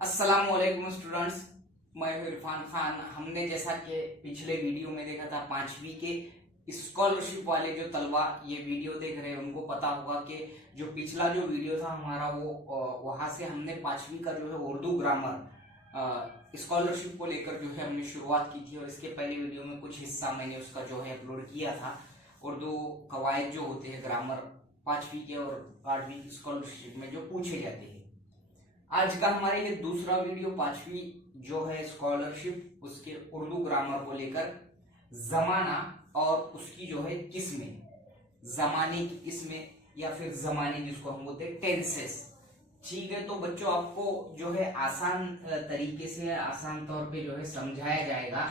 अस्सलामुअलैकुम स्टूडेंट्स, मैं हूं इरफान खान। हमने जैसा कि पिछले वीडियो में देखा था, 5वीं के स्कॉलरशिप वाले जो तलबा ये वीडियो देख रहे हैं उनको पता होगा कि जो पिछला जो वीडियो था हमारा वो वहां से हमने 5वीं का जो है उर्दू ग्रामर स्कॉलरशिप को लेकर जो है हमने शुरुआत की थी। और इसके पहले वीडियो में कुछ हिस्सा मैंने उसका जो है अपलोड किया था। उर्दू कवायद जो होते हैं ग्रामर 5वीं के और 8वीं की स्कॉलरशिप में जो पूछे जाते हैं। आज का हमारा ये दूसरा वीडियो 5वीं जो है स्कॉलरशिप उसके उर्दू ग्रामर को लेकर जमाना और उसकी जो है किस्में, जमाने की किस्में या फिर जमाने जिसको हम बोलते हैं टेंसेस। ठीक है, तो बच्चों आपको जो है आसान तरीके से आसान तौर पे जो है समझाया जाएगा।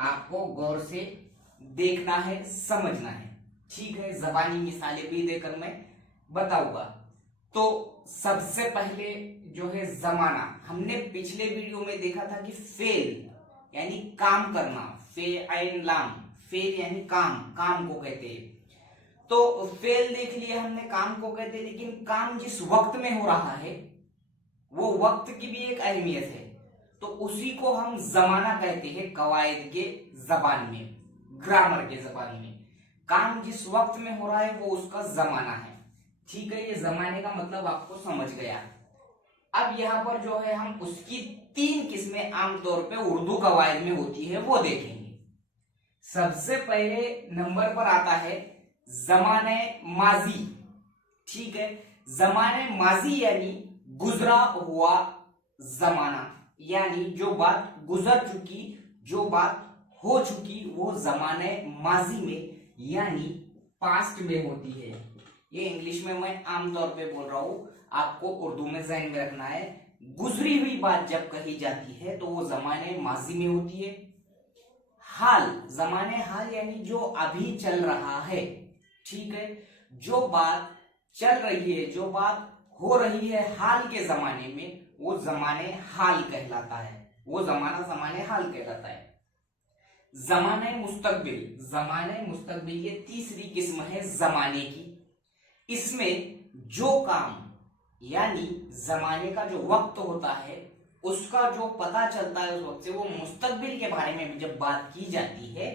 आपको गौर से देखना है, समझना है। ठीक है, जबानी मिसालें भी देकर मैं बताऊंगा। तो सबसे पहले जो है जमाना, हमने पिछले वीडियो में देखा था कि फेल यानी काम करना, फेल यानी काम को कहते हैं। तो फेल देख लिया हमने, काम को कहते हैं। लेकिन काम जिस वक्त में हो रहा है वो वक्त की भी एक अहमियत है, तो उसी को हम जमाना कहते हैं कवायद के जबान में, ग्रामर के जबान में। काम जिस वक्त में हो रहा है वो उसका जमाना है। ठीक है, ये जमाने का मतलब आपको समझ गया। अब यहाँ पर जो है हम उसकी 3 किस्में आमतौर पे उर्दू कवायद में होती है वो देखेंगे। सबसे पहले नंबर पर आता है जमाने माजी। ठीक है, जमाने माजी यानी गुजरा हुआ जमाना, यानी जो बात गुजर चुकी, जो बात हो चुकी वो जमाने माजी में यानी पास्ट में होती है। ये इंग्लिश में मैं आमतौर पे बोल रहा हूं, आपको उर्दू में ज़हन में रखना है। गुजरी हुई बात जब कही जाती है तो वो जमाने माजी में होती है। हाल, जमाने हाल यानी जो अभी चल रहा है। ठीक है, जो बात चल रही है, जो बात हो रही है हाल के जमाने में, वो जमाने हाल कहलाता है। वो जमाना जमाने हाल कहलाता है। जमाने मुस्तकबिल, जमाने मुस्तकबिल ये तीसरी किस्म है जमाने की। इसमें जो काम यानी जमाने का जो वक्त होता है उसका जो पता चलता है उस वक्त से, वो मुस्तकबिल के बारे में भी जब बात की जाती है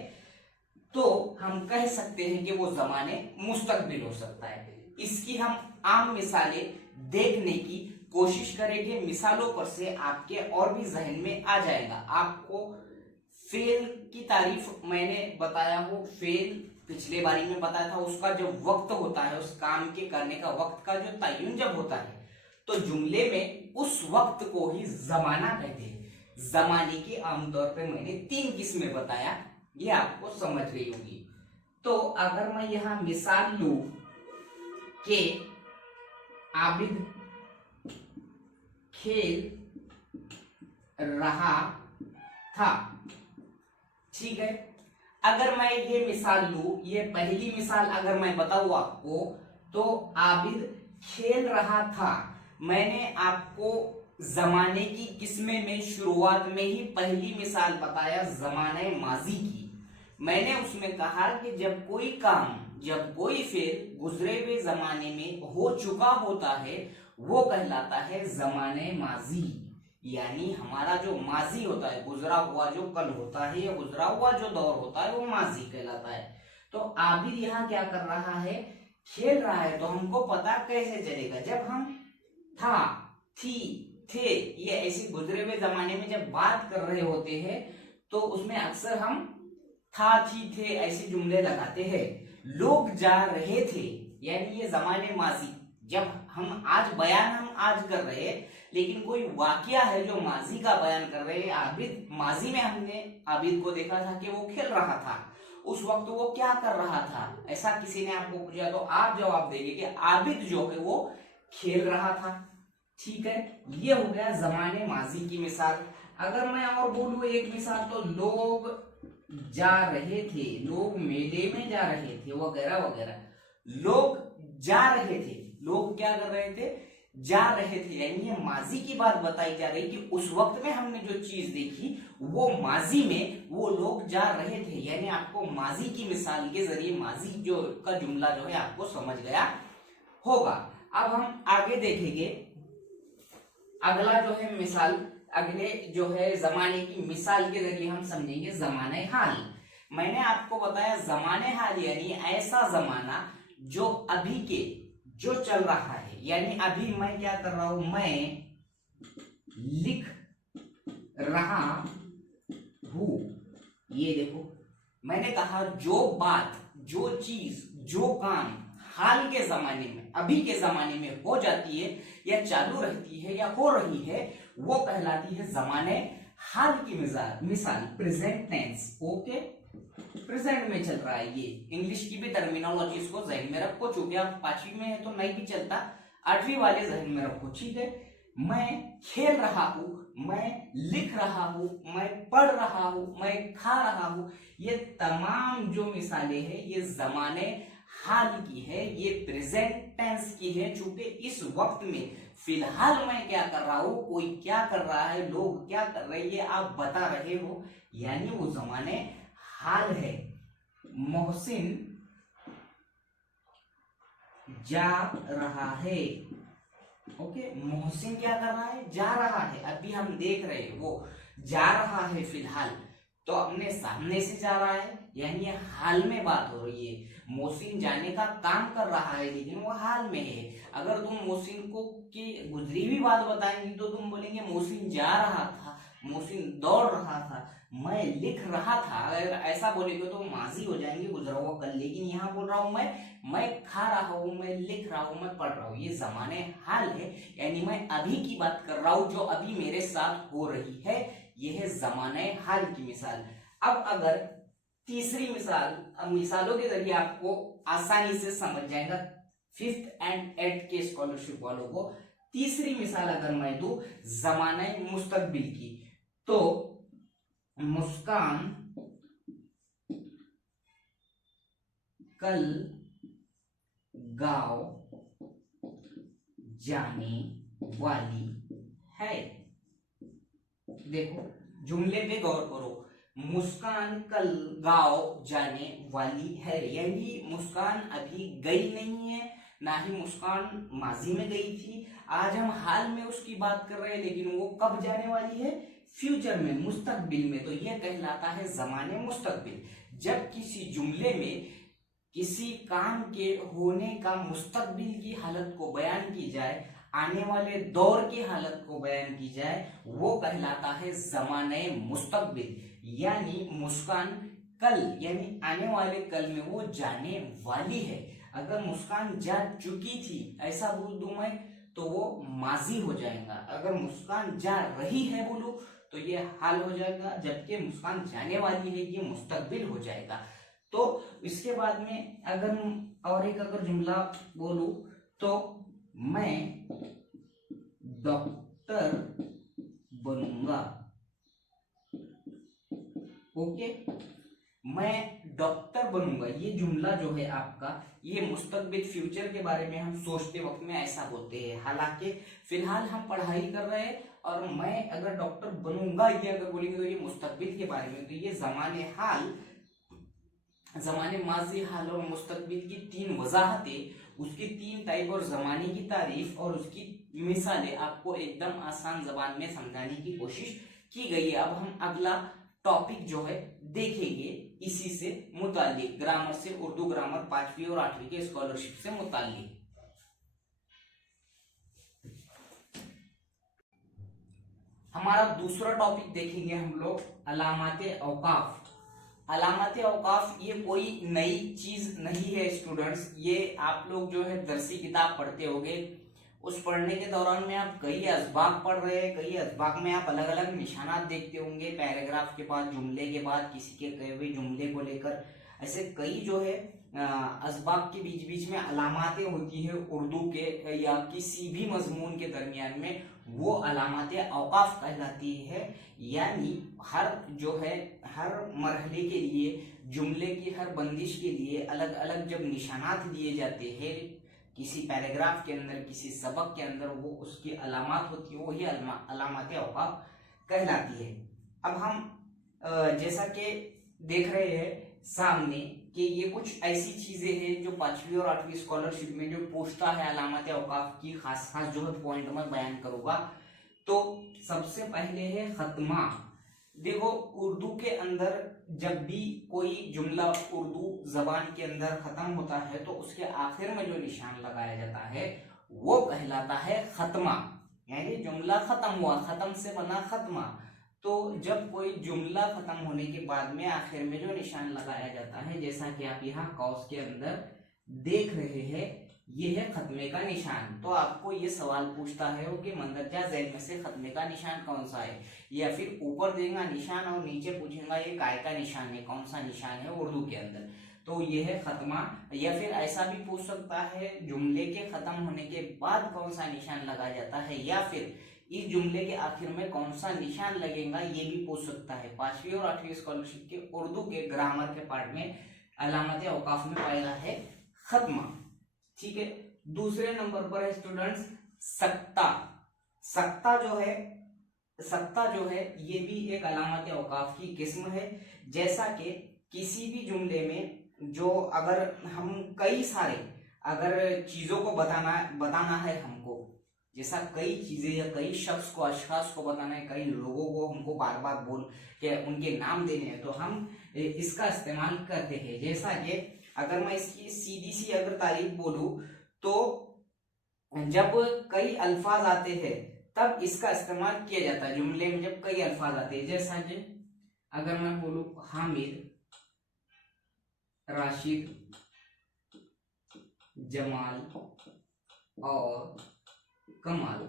तो हम कह सकते हैं कि वो जमाने मुस्तकबिल हो सकता है। इसकी हम आम मिसालें देखने की कोशिश करेंगे। मिसालों पर से आपके और भी जहन में आ जाएगा। आपको फेल की तारीफ मैंने बताया हो, फेल पिछले बारी में बताया था, उसका जो वक्त होता है, उस काम के करने का वक्त का जो तयन जब होता है तो जुमले में उस वक्त को ही जमाना कहते हैं। जमाने की आमतौर पे मैंने 3 किस्में बताया, ये आपको समझ रही होगी। तो अगर मैं यहां मिसाल लूं कि आबिद खेल रहा था। ठीक है, अगर मैं ये मिसाल लूं, ये पहली मिसाल अगर मैं बताऊं आपको, तो आबिद खेल रहा था। मैंने आपको जमाने की किस्में में शुरुआत में ही पहली मिसाल बताया जमाने माजी की। मैंने उसमें कहा कि जब कोई काम, जब कोई फेल गुजरे हुए जमाने में हो चुका होता है वो कहलाता है जमाने माजी। यानी हमारा जो माजी होता है, गुजरा हुआ जो कल होता है या गुजरा हुआ जो दौर होता है वो माजी कहलाता है। तो आबिद यहाँ क्या कर रहा है, खेल रहा है। तो हमको पता कैसे चलेगा, जब हम था, थी, थे, ये ऐसे गुजरे हुए जमाने में जब बात कर रहे होते हैं तो उसमें अक्सर हम था, थी, थे ऐसे जुमले लगाते हैं। लोग जा रहे थे यानी ये जमाने माजी, जब हम आज बयान हम आज कर रहे हैं, लेकिन कोई वाकया है जो माजी का बयान कर रहे हैं। आबिद, माजी में हमने आबिद को देखा था कि वो खेल रहा था, उस वक्त वो क्या कर रहा था, ऐसा किसी ने आपको पूछा तो आप जवाब देंगे कि आबिद जो है वो खेल रहा था। ठीक है, ये हो गया जमाने माजी की मिसाल। अगर मैं और बोलूं एक मिसाल, तो लोग जा रहे थे, लोग मेले में जा रहे थे वगैरह वगैरह। लोग जा रहे थे, लोग क्या कर रहे थे, जा रहे थे, यानी ये माजी की बात बताई जा रही कि उस वक्त में हमने जो चीज देखी वो माजी में वो लोग जा रहे थे। यानी आपको माजी की मिसाल के जरिए माजी जो का जुमला जो है आपको समझ गया होगा। अब हम आगे देखेंगे अगला जो है मिसाल, अगले जो है जमाने की मिसाल के जरिए हम समझेंगे जमाने हाल। मैंने आपको बताया जमाने हाल यानी ऐसा जमाना जो अभी के जो चल रहा है, यानी अभी मैं क्या कर रहा हूं, मैं लिख रहा हूं। ये देखो मैंने कहा जो बात, जो चीज, जो काम हाल के जमाने में, अभी के जमाने में हो जाती है या चालू रहती है या हो रही है, वो कहलाती है जमाने हाल की मिसाल प्रेजेंट टेंस। ओके, प्रेजेंट में चल रहा है। ये इंग्लिश की भी टर्मिनोलॉजीज को जहन में रखो, चूंकि आप 5वीं में है तो नहीं भी चलता, 8वीं वाले जहन में रखो, ठीक है। मैं खेल रहा हूं, मैं लिख रहा हूं, मैं पढ़ रहा हूं, मैं खा रहा हूं, ये तमाम जो मिसालें हैं ये जमाने हाल की है, ये प्रेजेंट टेंस की है। चूंकि इस वक्त में फिलहाल मैं क्या कर रहा हूं, कोई क्या कर रहा है, लोग क्या कर रहे हैं, ये आप बता रहे हो, यानी वो जमाने हाल है। मोहसिन जा रहा है। ओके, मोहसिन क्या कर रहा है, जा रहा है। अभी हम देख रहे हैं वो जा रहा है फिलहाल, तो अपने सामने से जा रहा है, यानी ये हाल में बात हो रही है। मोहसिन जाने का काम कर रहा है लेकिन वो हाल में है। अगर तुम मोहसिन को की गुजरी हुई बात बताएंगी तो तुम बोलेंगे मोहसिन जा रहा था, मोहसिन दौड़ रहा था, मैं लिख रहा था। अगर ऐसा बोलेंगे तो माजी हो जाएंगे, गुजरा हुआ कल। लेकिन यहाँ बोल रहा हूं मैं खा रहा हूं, मैं लिख रहा हूं, मैं पढ़ रहा हूं, ये जमाने हाल है, यानी मैं अभी की बात कर रहा हूं जो अभी मेरे साथ हो रही है। यह है जमाने हाल की मिसाल। अब अगर तीसरी मिसाल, अब मिसालों के जरिए आपको आसानी से समझ जाएगा 5th एंड 8th के स्कॉलरशिप वालों को। तीसरी मिसाल अगर मैं दूं जमाने मुस्तकबिल की, तो मुस्कान कल गांव जाने वाली है। देखो जुमले पे गौर करो, मुस्कान कल गांव जाने वाली है, यानी मुस्कान अभी गई नहीं है, ना ही मुस्कान माजी में गई थी। आज हम हाल में उसकी बात कर रहे हैं, लेकिन वो कब जाने वाली है, फ्यूचर में, मुस्तकबिल में। तो यह कहलाता है जमाने मुस्तकबिल। जब किसी जुमले में किसी काम के होने का मुस्तकबिल की हालत को बयान की जाए, आने वाले दौर की हालत को बयान की जाए, वो कहलाता है जमाने मुस्तकबिल। यानी मुस्कान कल, यानी आने वाले कल में वो जाने वाली है। अगर मुस्कान जा चुकी थी ऐसा बोल दूं मैं तो वो माजी हो जाएगा। अगर मुस्कान जा रही है बोलूं तो ये हाल हो जाएगा, जबकि मुस्कान जाने वाली है ये मुस्तकबिल हो जाएगा। तो इसके बाद में अगर और एक अगर जुमला बोलूं तो मैं डॉक्टर बनूंगा। ओके, मैं डॉक्टर बनूंगा, ये जुमला जो है आपका, ये मुस्तकबिल फ्यूचर के बारे में हम सोचते वक्त में ऐसा बोलते हैं। हालांकि फिलहाल हम पढ़ाई कर रहे हैं और मैं अगर डॉक्टर बनूंगा ये अगर बोलेंगे तो ये मुस्तकबिल के बारे में। तो ये जमाने हाल, जमाने माजी, हाल और मुस्तकबिल की 3 वजाहतें, उसकी 3 टाइप और जमाने की तारीफ और उसकी मिसालें आपको एकदम आसान जबान में समझाने की कोशिश की गई है। अब हम अगला टॉपिक जो है देखेंगे इसी से मुताल्लिक, ग्रामर से, उर्दू ग्रामर 5वीं और 8वीं के स्कॉलरशिप से मुताल्लिक। हमारा दूसरा टॉपिक देखेंगे हम लोग अलामाते औकाफ। अलामाते औकाफ ये कोई नई चीज नहीं है स्टूडेंट्स, ये आप लोग जो है दरसी किताब पढ़ते होंगे, उस पढ़ने के दौरान में आप कई असबाक पढ़ रहे हैं, कई असबाक में आप अलग अलग निशानात देखते होंगे, पैराग्राफ के बाद, जुमले के बाद, किसी के कहे हुए जुमले को लेकर ऐसे कई जो है असबाक के बीच बीच में अलामातें होती है उर्दू के या किसी भी मजमून के दरमियान में, वो अलामातें औकाफ कहलाती है। यानी हर जो है हर मरहले के लिए, जुमले की हर बंदिश के लिए अलग अलग जब निशानात दिए जाते हैं किसी पैराग्राफ के अंदर, किसी सबक के अंदर, वो उसकी अलामत होती है, वही अलामत औकाफ कहलाती है। अब हम जैसा कि देख रहे हैं सामने कि ये कुछ ऐसी चीजें हैं जो 5वीं और 8वीं स्कॉलरशिप में जो पूछता है अलामत औकाफ की खास खास जो है पॉइंट में बयान करूंगा। तो सबसे पहले है खत्मा। देखो उर्दू के अंदर जब भी कोई जुमला उर्दू जबान के अंदर खत्म होता है तो उसके आखिर में जो निशान लगाया जाता है वो कहलाता है खत्मा। यानी जुमला खत्म हुआ, खत्म से बना खत्मा। तो जब कोई जुमला खत्म होने के बाद में आखिर में जो निशान लगाया जाता है, जैसा कि आप यहाँ कौस के अंदर देख रहे हैं, ये है खत्मे का निशान। तो आपको ये सवाल पूछता है कि मंदरजा झैल में से खत्मे का निशान कौन सा है, या फिर ऊपर देगा निशान और नीचे पूछेगा ये काय का निशान है, कौन सा निशान है उर्दू के अंदर, तो ये है खत्मा। या फिर ऐसा भी पूछ सकता है जुमले के खत्म होने के बाद कौन सा निशान लगाया जाता है, या फिर इस जुमले के आखिर में कौन सा निशान लगेगा, ये भी पूछ सकता है। 5वीं और 8वीं स्कॉलरशिप के उर्दू के ग्रामर के पार्ट में अलामत औकाफ में पहला है खत्मा। ठीक है, दूसरे नंबर पर है स्टूडेंट्स सक्ता। सक्ता जो है ये भी एक अलामत औकाफ की किस्म है। जैसा कि किसी भी जुमले में जो अगर हम कई सारे अगर चीजों को बताना है हमको, जैसा कई चीजें या कई शख्स को, अशखास को बताना है, कई लोगों को हमको बार बार बोल के उनके नाम देने हैं, तो हम इसका इस्तेमाल करते हैं। जैसा कि अगर मैं इसकी सीधी सी अगर तारीफ बोलूं तो जब कई अल्फाज आते हैं तब इसका इस्तेमाल किया जाता है जुमले में, जब कई अल्फाज आते हैं। जैसा कि अगर मैं बोलूं हामिद, राशिद, जमाल और कमाल।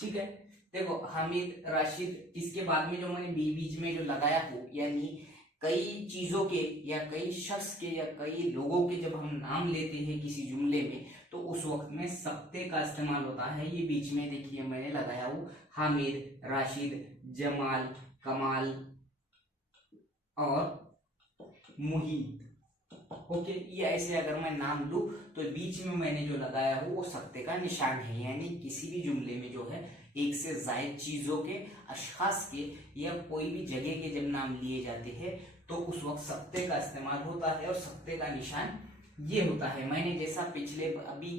ठीक है, देखो हामिद, राशिद, इसके बाद में जो मैंने बीच में जो लगाया हो, यानी कई चीजों के या कई शख्स के या कई लोगों के जब हम नाम लेते हैं किसी जुमले में तो उस वक्त में सख्ते का इस्तेमाल होता है। ये बीच में देखिए मैंने लगाया हूँ हामिद, राशिद, जमाल, कमाल और मुहीद। ओके, ये ऐसे अगर मैं नाम लूं तो बीच में मैंने जो लगाया हूँ वो सख्ते का निशान है। यानी किसी भी जुमले में जो है एक से ज्यादा चीजों के, अशखास के या कोई भी जगह के जब नाम लिए जाते हैं तो उस वक्त सख्ते का इस्तेमाल होता है और सख्ते का निशान ये होता है। मैंने जैसा पिछले अभी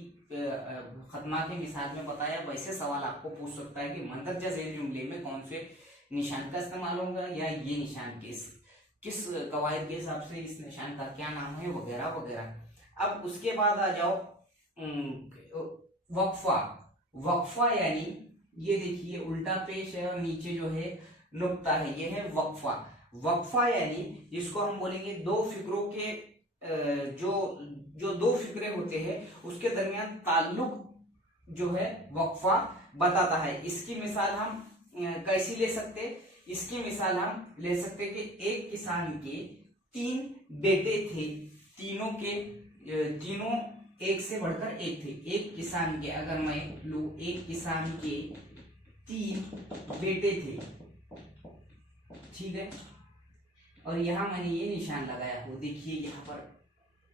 खत्मा के मिसाल में बताया, वैसे सवाल आपको पूछ सकता है कि मंदरजा झैल जुमले में कौन से निशान का इस्तेमाल होगा, या ये निशान किस कवायद के हिसाब से इस निशान का क्या नाम है, वगैरह वगैरह। अब उसके बाद आ जाओ वक्फा। वक्फा यानी ये देखिए उल्टा पेश है और नीचे जो है नुक्ता है, ये है वक्फा। वक्फा यानी जिसको हम बोलेंगे दो फिक्रों के जो दो फिक्रे होते हैं उसके दरमियान ताल्लुक जो है वक्फा बताता है। इसकी मिसाल हम कैसी ले सकते, इसकी मिसाल हम ले सकते कि एक किसान के 3 बेटे थे, तीनों एक से बढ़कर एक थे। एक किसान के, अगर मैं लूं, एक किसान के 3 बेटे थे, ठीक है, और यहां मैंने ये निशान लगाया हो, देखिए यहां पर।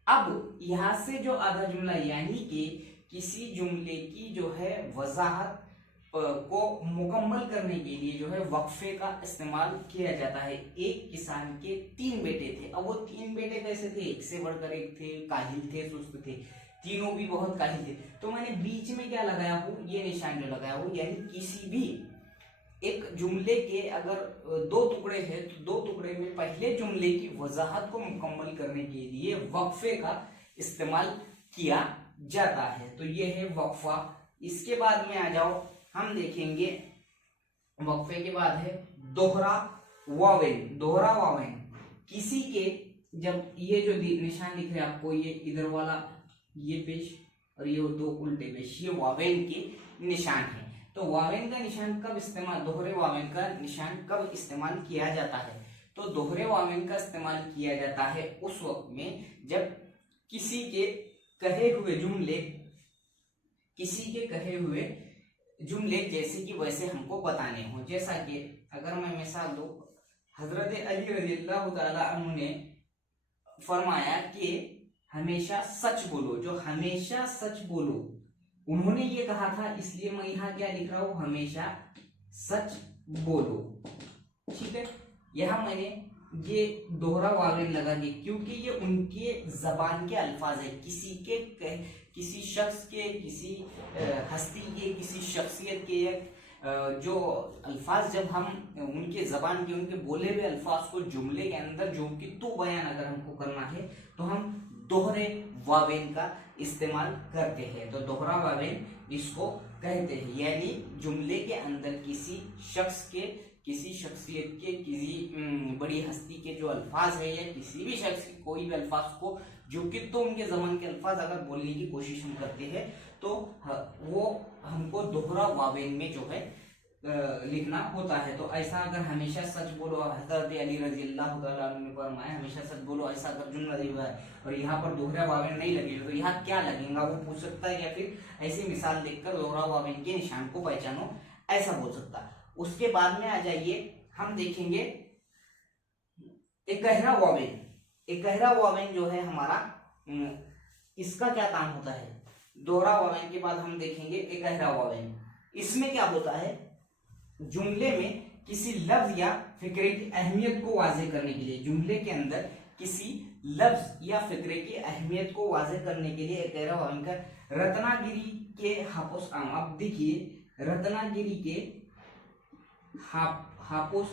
अब यहां से जो आधा जुमला यानी कि किसी जुमले की जो है वजाहत को मुकम्मल करने के लिए जो है वक्फे का इस्तेमाल किया जाता है। एक किसान के 3 बेटे थे। अब वो 3 बेटे कैसे थे, एक से बढ़कर एक थे, काहिल थे, सुस्त थे, तीनों भी बहुत काहिल थे। तो मैंने बीच में क्या लगाया हूं, ये निशान जो लगाया हूं, यानी किसी भी एक जुमले के अगर 2 टुकड़े हैं तो 2 टुकड़े में पहले जुमले की वजाहत को मुकम्मल करने के लिए वक्फे का इस्तेमाल किया जाता है। तो ये है वक्फा। इसके बाद में आ जाओ, हम देखेंगे वक्फे के बाद है दोहरा वावेन। दोहरा वावेन किसी के, जब ये जो निशान दिख रहे हैं आपको, ये इधर वाला ये पेश और ये 2 उल्टे पेश, ये वावेन के निशान है। तो वावेन का निशान कब इस्तेमाल, दोहरे वावेन का निशान कब इस्तेमाल किया जाता है, तो दोहरे वावेन का इस्तेमाल किया जाता है उस वक्त में जब किसी के कहे हुए जुमले जैसे कि वैसे हमको बताने हो। जैसा कि अगर मैं मिसाल दूं, हजरत अली रज़ियल्लाहु ताला अन्हु ने फरमाया कि हमेशा सच बोलो, जो हमेशा सच बोलो, उन्होंने ये कहा था, इसलिए मैं यहाँ क्या लिख रहा हूं, हमेशा सच बोलो। ठीक है, यहाँ मैंने ये दोहरा वावेन लगा दी क्योंकि ये उनके जबान के अल्फाज है। किसी शख्स के, किसी हस्ती के, किसी शख्सियत के, जो अल्फाज जब हम उनके जबान के उनके बोले हुए अल्फाज को जुमले के अंदर जो कि तो बयान अगर हमको करना है तो हम दोहरे वावेन का इस्तेमाल करते हैं। तो दोहरा वावेन इसको कहते हैं, यानी जुमले के अंदर किसी शख्स के, किसी शख्सियत के, किसी बड़ी हस्ती के जो अल्फाज है या किसी भी शख्स के कोई भी अल्फाज को जो कि तो उनके जबान के अल्फाज अगर बोलने की कोशिश हम करते हैं तो वो हमको दोहरा वावेन में जो है लिखना होता है। तो ऐसा अगर हमेशा सच बोलो, हज़रत अली रज़ी अल्लाह तआला अन्हु ने फरमाया हमेशा सच बोलो, ऐसा अगर जुमला दिया है और यहाँ पर दोहरा वावेन नहीं लगेगा तो यहाँ क्या लगेगा वो पूछ सकता है, या फिर ऐसी मिसाल देखकर दोहरा वावेन के निशान को पहचानो ऐसा बोल सकता है। उसके बाद में आ जाइए, हम देखेंगे एक गहरा वावेन। एक गहरा वावेन जो है हमारा, इसका क्या काम होता है? दोहरा वावेन के बाद हम देखेंगे एक गहरा वावेन। इसमें क्या होता है, जुमले में किसी लफ्ज या फिक्रे की अहमियत को वाज़े करने के लिए, जुमले के अंदर किसी लफ्ज या फिक्रे की अहमियत को वाज़े करने के लिए एक गहरा वावेन का रत्नागिरी के हापुस आम। अब देखिए रत्नागिरी के हापुस,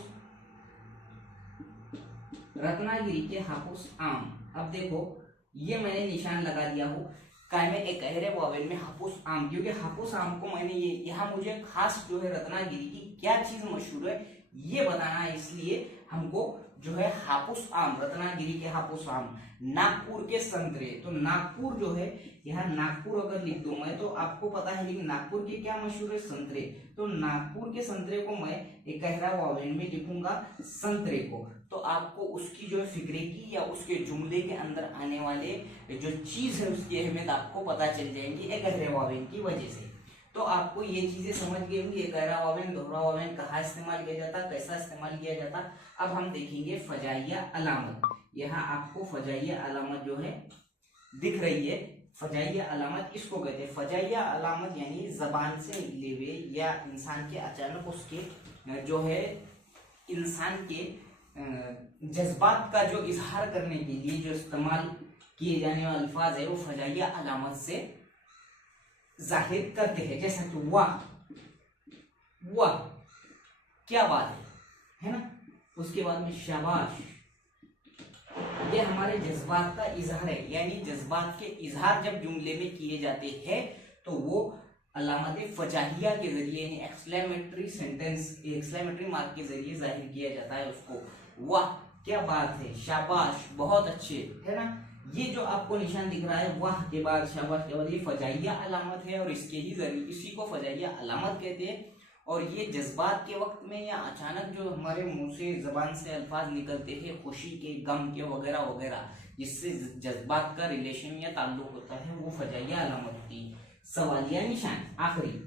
रत्नागिरी के हापुस आम। अब देखो ये मैंने निशान लगा दिया हो कायमे एक गहरे वावेन में हापुस आम, क्योंकि हापुस आम को मैंने ये यहाँ मुझे खास जो है रत्नागिरी की क्या चीज मशहूर है ये बताना है, इसलिए हमको जो है हापुस आम, रत्नागिरी के हापुस आम। नागपुर के संतरे, तो नागपुर जो है यहाँ नागपुर अगर लिख दूं मैं तो आपको पता है, लेकिन नागपुर के क्या मशहूर है? संतरे। तो नागपुर के संतरे को मैं एक गहरा वावेन में लिखूंगा संतरे को, तो आपको उसकी जो फिक्रे की या उसके जुमले के अंदर आने वाले जो चीज है उसकी अहमियत आपको पता चल जाएगी एक गहरे वावेन की वजह से। तो आपको ये चीजें समझ गई होंगी, एक गहरा वावेन, दोहरा वावेन कहाँ इस्तेमाल किया जाता, कैसा इस्तेमाल किया जाता। अब हम देखेंगे फजाइया अलामत। यहाँ आपको फजाइया अलामत जो है दिख रही है, फजाइया अलामत इसको कहते हैं। फजाइया अलामत यानी जबान से निकले हुए या इंसान के अचानक उसके जो है इंसान के जज्बात का जो इजहार करने के लिए जो इस्तेमाल किए जाने वाले अल्फाज है वो फजाइया अलामत से जाहिर करते हैं। जैसा कि वाह, वाह क्या बात है ना। उसके बाद में शाबाश, ये हमारे जज्बात का इजहार है, यानी जज्बात के इजहार जब जुमले में किए जाते हैं तो वो अलामत फजाहिया के जरिए यानी एक्सक्लेमेटरी सेंटेंस, एक्सक्लेमेटरी मार्क के जरिए जाहिर किया जाता है उसको। वाह क्या बात है, शाबाश बहुत अच्छे, है ना। ये जो आपको निशान दिख रहा है वाह के बाद शाबाश के बाद ये फजाइया अलामत है और इसके ही जरिए इसी को फजाइया अलामत कहते हैं। और ये जज्बात के वक्त में या अचानक जो हमारे मुंह से जबान से अल्फाज निकलते हैं खुशी के, गम के वगैरह वगैरह, जिससे जज्बात का रिलेशन या ताल्लुक होता है वो फजाइया अलामत होती है। सवालिया निशान, आखिरी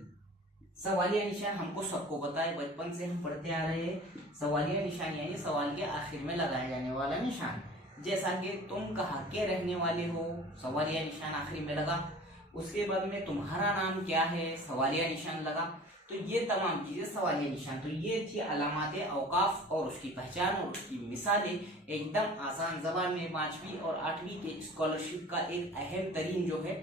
सवालिया निशान हमको सबको पता है, बचपन से हम पढ़ते आ रहे हैं। सवालिया निशान यानी सवाल के आखिर में लगाया जाने वाला निशान। जैसा कि तुम कहाँ के रहने वाले हो, सवालिया निशान आखिरी में लगा। उसके बाद में तुम्हारा नाम क्या है, सवालिया निशान लगा। तो ये तमाम चीजें सवालिया निशान। तो ये थी अलामात औकाफ और उसकी पहचान और उसकी मिसालें, एकदम आसान जबान में 5वीं और 8वीं के स्कॉलरशिप का एक अहम तरीन जो है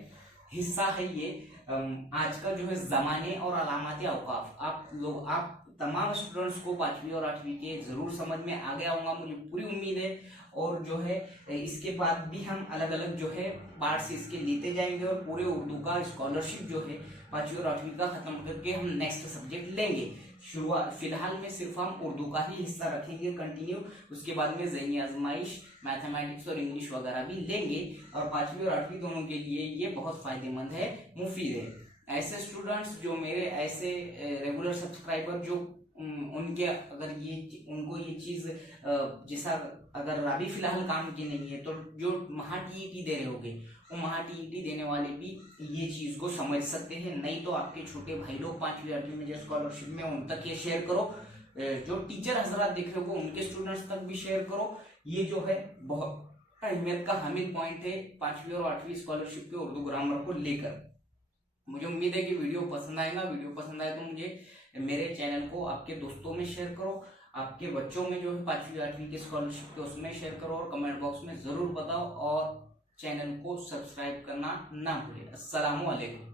हिस्सा है ये आज का जो है जमाने और अलामात औकाफ। आप तमाम स्टूडेंट्स को 5वीं और 8वीं के जरूर समझ में आ गया होगा, मुझे पूरी उम्मीद है। और जो है इसके बाद भी हम अलग अलग जो है पार्ट्स इसके लेते जाएंगे और पूरे उर्दू का स्कॉलरशिप जो है 5वीं और 8वीं का खत्म करके हम नेक्स्ट सब्जेक्ट लेंगे। शुरुआत फिलहाल में सिर्फ हम उर्दू का ही हिस्सा रखेंगे कंटिन्यू, उसके बाद में ज़हनी आजमाइश, मैथमेटिक्स और इंग्लिश वगैरह भी लेंगे। और 5वीं और 8वीं दोनों के लिए ये बहुत फायदेमंद है, मुफीद है। ऐसे स्टूडेंट्स जो मेरे ऐसे रेगुलर सब्सक्राइबर जो उनके अगर ये उनको ये चीज़ जैसा अगर अभी फिलहाल काम की नहीं है तो जो महा टीईटी दे रहे होंगे वो महा टीईटी देने वाले भी ये चीज़ को समझ सकते हैं। नहीं तो आपके छोटे भाई लोग 5वीं 8वीं में जो स्कॉलरशिप में उन तक ये शेयर करो, जो टीचर हजरात देख रहे हो उनके स्टूडेंट्स तक भी शेयर करो। ये जो है बहुत अहमियत का हामिद पॉइंट है 5वीं और 8वीं स्कॉलरशिप के उर्दू ग्रामर को लेकर। मुझे उम्मीद है कि वीडियो पसंद आएगा। वीडियो पसंद आए तो मुझे मेरे चैनल को आपके दोस्तों में शेयर करो, आपके बच्चों में जो है 5वीं 8वीं के स्कॉलरशिप के उसमें शेयर करो और कमेंट बॉक्स में ज़रूर बताओ और चैनल को सब्सक्राइब करना ना भूलें। अस्सलामु अलैकुम।